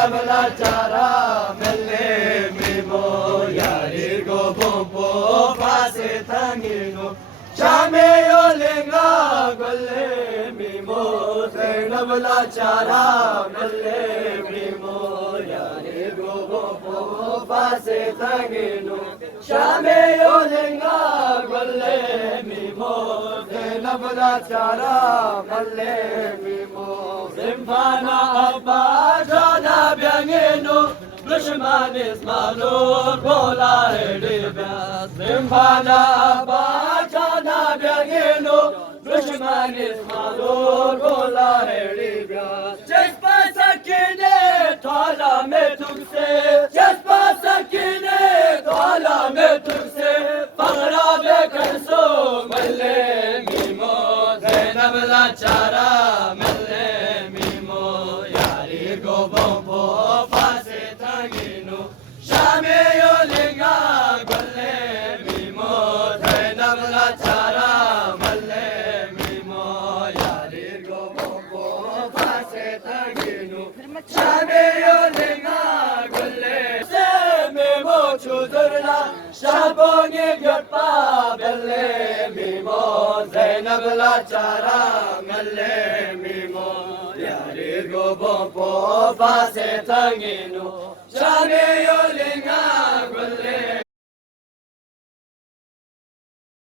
Zainabla chara mele mimo yari go bombo pase tangino Shame yo lenga gole mimo Zainabla chara mele mimo yari go bombo pase tangino Shame yo lenga gole mimo Zainabla chara mele mimo Zimbana abba jana biangeno Dushman is malur bola edibya Zimbana abba jana biangeno Dushman is malur bola edibya Jespa sakine tola me tukse Jespa sakine tola me tukse Pagra be karso malle mimo Zainabla chara malle mimo Yari go bombo pase tangino Shame yo linga golle mimo Zainabla chara malle mimo Yari go bombo pase tangino Shame yo linga golle Se mimo chudurla Shabongi gyotpa belle mimo Zainabla chara malle mimo Yari go bombo pase tangino Shame yo linga golle